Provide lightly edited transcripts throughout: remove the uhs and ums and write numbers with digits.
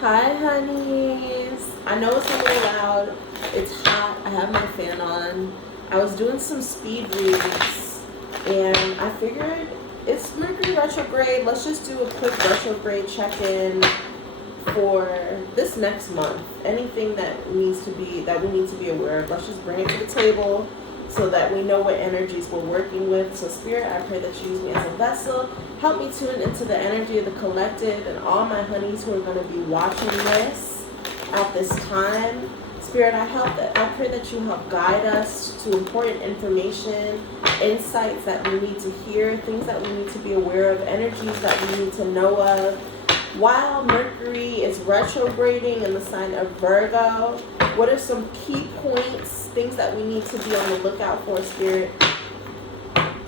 Hi, honeys. I know it's a little loud. It's hot. I have my fan on. I was doing some speed reads, and I figured it's Mercury retrograde. Let's just do a quick retrograde check-in for this next month. Anything that we need to be aware of. Let's just bring it to the table so that we know what energies we're working with. So Spirit, I pray that you use me as a vessel. Help me tune into the energy of the collective and all my honeys who are going to be watching this at this time. Spirit, I pray that you help guide us to important information, insights that we need to hear, things that we need to be aware of, energies that we need to know of. While Mercury is retrograding in the sign of Virgo, what are some key points, things that we need to be on the lookout for, Spirit?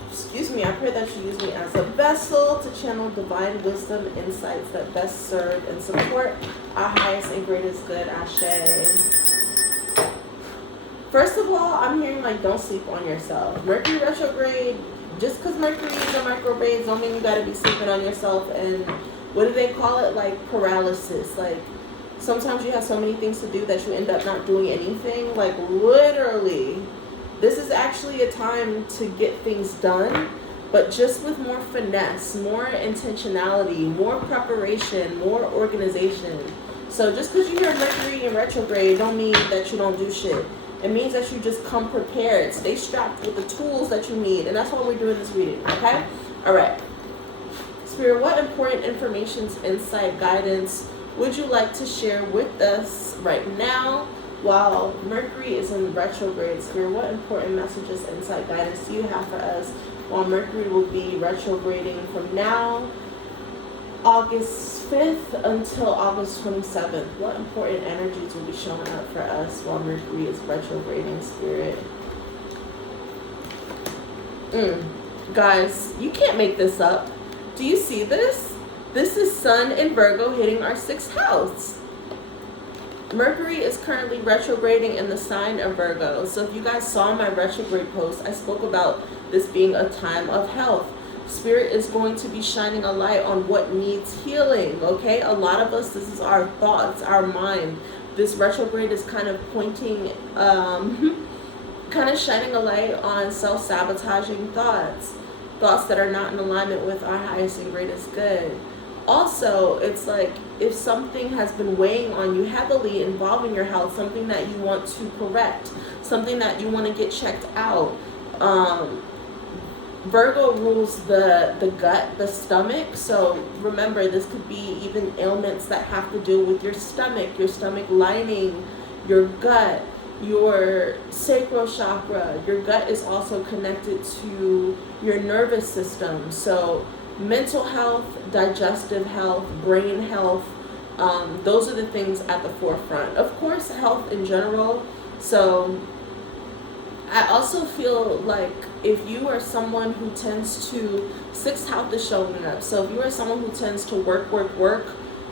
Excuse me, I pray that you use me as a vessel to channel divine wisdom, insights that best serve and support our highest and greatest good. Ashe. First of all, I'm hearing don't sleep on yourself. Mercury retrograde, just because Mercury is a retrograde don't mean you gotta be sleeping on yourself. And what do they call it? Paralysis. Sometimes you have so many things to do that you end up not doing anything. Literally, this is actually a time to get things done, but just with more finesse, more intentionality, more preparation, more organization. So just because you hear Mercury in retrograde don't mean that you don't do shit. It means that you just come prepared. Stay strapped with the tools that you need. And that's why we're doing this reading, okay? All right. Spirit, what important information, insight, guidance would you like to share with us right now while Mercury is in retrograde? Spirit, what important messages, insight, guidance do you have for us while Mercury will be retrograding from now, August 5th until August 27th? What important energies will be showing up for us while Mercury is retrograding, Spirit? Guys, you can't make this up. Do you see this? This is Sun in Virgo hitting our 6th house. Mercury is currently retrograding in the sign of Virgo. So if you guys saw my retrograde post, I spoke about this being a time of health. Spirit is going to be shining a light on what needs healing, okay? A lot of us, this is our thoughts, our mind. This retrograde is kind of pointing, kind of shining a light on self-sabotaging thoughts that are not in alignment with our highest and greatest good. Also, it's if something has been weighing on you heavily involving your health, something that you want to correct, something that you want to get checked out. Virgo rules the gut, the stomach. So remember, this could be even ailments that have to do with your stomach lining, your gut, your sacral chakra. Your gut is also connected to your nervous system. So mental health, digestive health, brain health, those are the things at the forefront. Of course, health in general. So I also feel like if you are someone who tends to, 6th house is showing up. So if you are someone who tends to work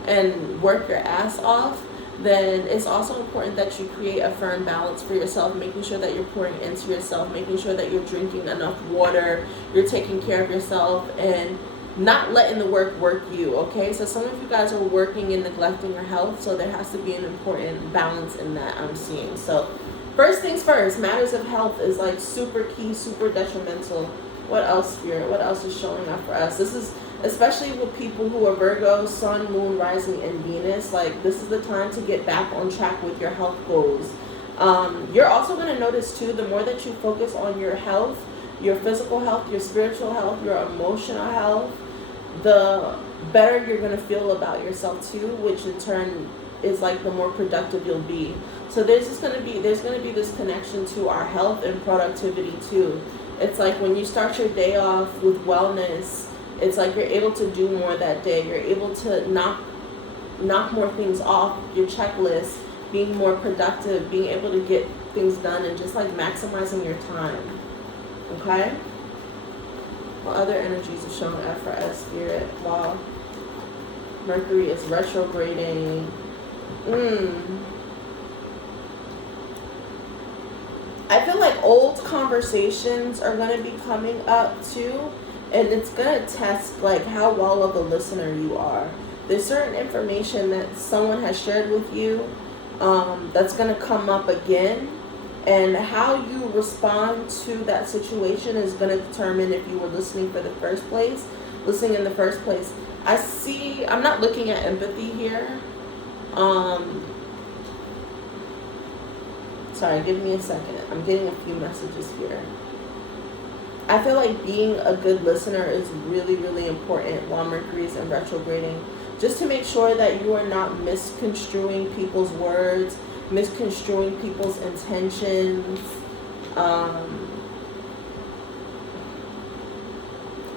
and work your ass off, then it's also important that you create a firm balance for yourself, making sure that you're pouring into yourself, making sure that you're drinking enough water, you're taking care of yourself, and not letting the work you, okay? So some of you guys are working and neglecting your health, so there has to be an important balance in that I'm seeing. So first things first, matters of health is super key, super detrimental. What else, Spirit? What else is showing up for us? This is especially with people who are Virgo, Sun, Moon, Rising, and Venus. This is the time to get back on track with your health goals. You're also going to notice too, the more that you focus on your health, your physical health, your spiritual health, your emotional health, the better you're going to feel about yourself too, which in turn is the more productive you'll be. So there's going to be this connection to our health and productivity too. It's when you start your day off with wellness, it's you're able to do more that day. You're able to knock more things off your checklist, being more productive, being able to get things done, and just maximizing your time. Okay? What other energies are showing up for us, Spirit, while Mercury is retrograding? I feel old conversations are going to be coming up too, and it's going to test how well of a listener you are. There's certain information that someone has shared with you that's going to come up again. And how you respond to that situation is going to determine if you were listening in the first place. I'm not looking at empathy here. Sorry, give me a second. I'm getting a few messages here. I feel like being a good listener is really, really important while Mercury is in retrograding. Just to make sure that you are not misconstruing people's words, misconstruing people's intentions.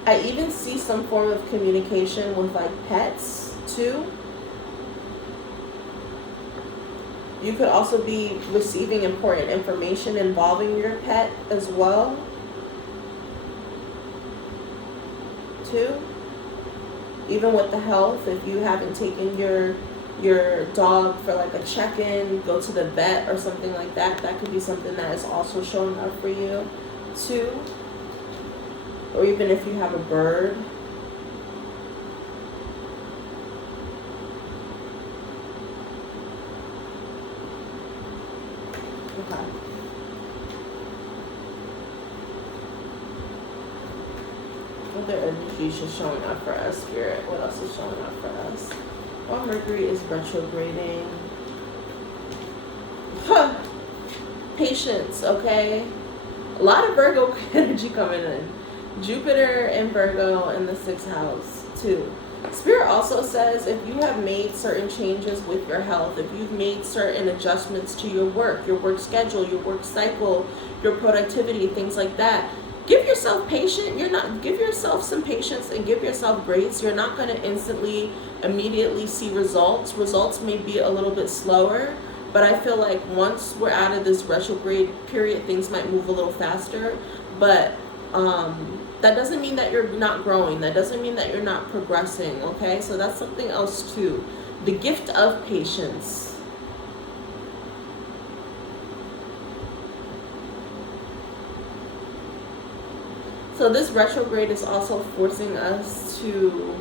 I even see some form of communication with like pets too. You could also be receiving important information involving your pet as well too. Even with the health, if you haven't taken your dog for like a check-in, go to the vet or something like that, that could be something that is also showing up for you too. Or even if you have a bird. Okay. Other energies are showing up for us, Spirit. What else is showing up for us? While Mercury is retrograding. Patience, okay? A lot of Virgo energy coming in. Jupiter and Virgo in the 6th house too. Spirit also says if you have made certain changes with your health, if you've made certain adjustments to your work schedule, your work cycle, your productivity, things like that, give yourself patience. Give yourself some patience and give yourself grace. You're not going to immediately see results. Results may be a little bit slower, but I feel like once we're out of this retrograde period, things might move a little faster. But that doesn't mean that you're not growing. That doesn't mean that you're not progressing, okay? So that's something else too. The gift of patience. So this retrograde is also forcing us to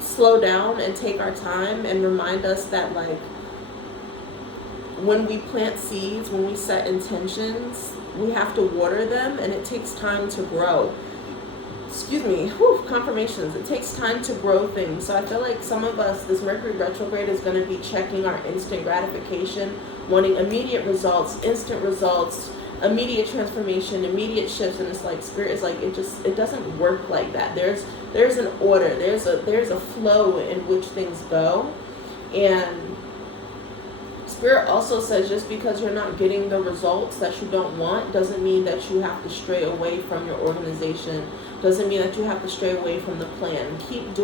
slow down and take our time and remind us that like when we plant seeds, when we set intentions, we have to water them and it takes time to grow. Confirmations. It takes time to grow things. So I feel like some of us, this Mercury retrograde is going to be checking our instant gratification, wanting immediate results, instant results, immediate transformation, immediate shifts, and it's like Spirit is like it doesn't work like that. There's an order, there's a flow in which things go. And Spirit also says just because you're not getting the results that you don't want doesn't mean that you have to stray away from your organization, doesn't mean that you have to stray away from the plan. Keep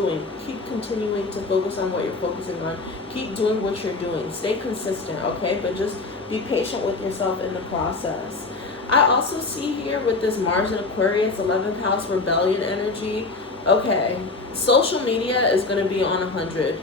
continuing to focus on what you're focusing on, keep doing what you're doing, stay consistent, okay? But just be patient with yourself in the process. I also see here with this Mars in Aquarius, 11th house rebellion energy, okay, social media is going to be on 100.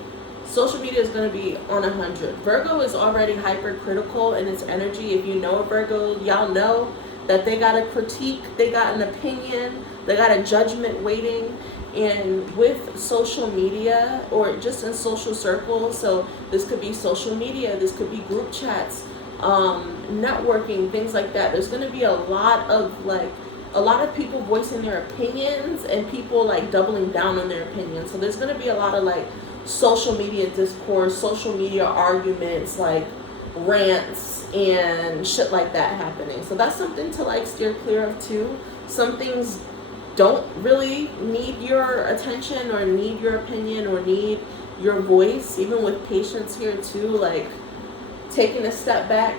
Social media is going to be on 100. Virgo is already hypercritical in its energy. If you know Virgo, y'all know that they got a critique, they got an opinion, they got a judgment waiting. And with social media or just in social circles, so this could be social media, this could be group chats, networking, things like that. There's going to be a lot of people voicing their opinions and people like doubling down on their opinions. So there's going to be a lot of like social media discourse, social media arguments, like rants and shit like that happening. So that's something to like steer clear of too. Some things don't really need your attention or need your opinion or need your voice. Even with patience here too, like taking a step back,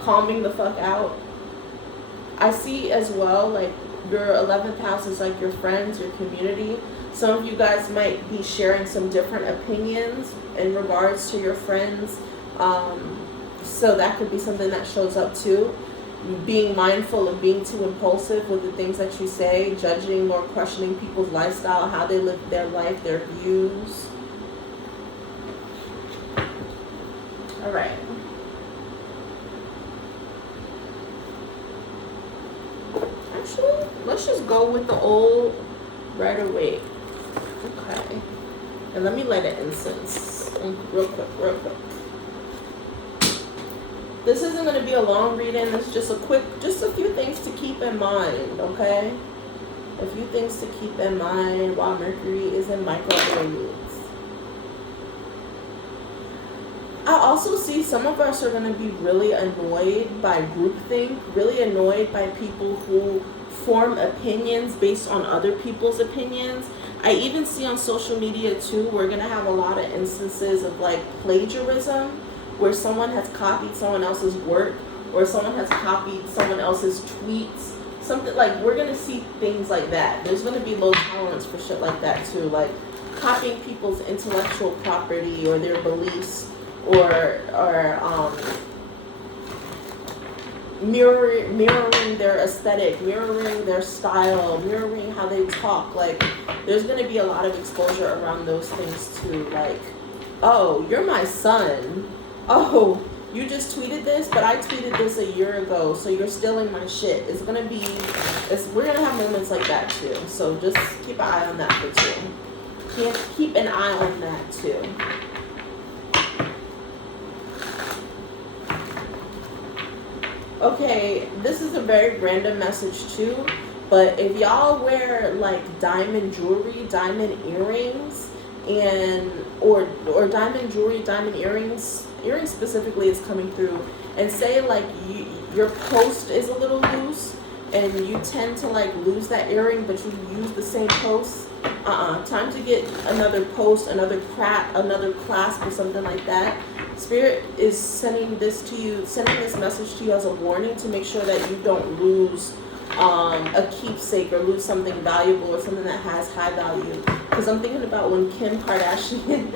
calming the fuck out. I see as well like your 11th house is like your friends, your community. Some of you guys might be sharing some different opinions in regards to your friends. So that could be something that shows up too. Being mindful of being too impulsive with the things that you say, judging or questioning people's lifestyle, how they live their life, their views. All right. Actually, let's just go with the old Rider-Waite. Okay. And let me light an incense real quick, real quick. This isn't going to be a long reading. It's just a few things to keep in mind, okay? A few things to keep in mind while Mercury is in microgrades. I also see some of us are going to be really annoyed by groupthink, really annoyed by people who form opinions based on other people's opinions. I even see on social media too, we're going to have a lot of instances of like plagiarism, where someone has copied someone else's work, or someone has copied someone else's tweets. Something like, we're going to see things like that. There's going to be low tolerance for shit like that too, like copying people's intellectual property or their beliefs, or mirroring their aesthetic, mirroring their style, mirroring how they talk. Like, there's going to be a lot of exposure around those things too. Like, oh, you're my son. Oh, you just tweeted this, but I tweeted this a year ago, so you're stealing my shit. We're going to have moments like that too. So just keep an eye on that for too. Keep an eye on that too. Okay, this is a very random message too, but if y'all wear like diamond jewelry, diamond earrings, or diamond jewelry, diamond earrings specifically is coming through, and say like your post is a little loose and you tend to like lose that earring, but you use the same post, time to get another post, another clasp or something like that. Spirit is sending this message to you as a warning to make sure that you don't lose a keepsake or lose something valuable or something that has high value. Because I'm thinking about when Kim Kardashian,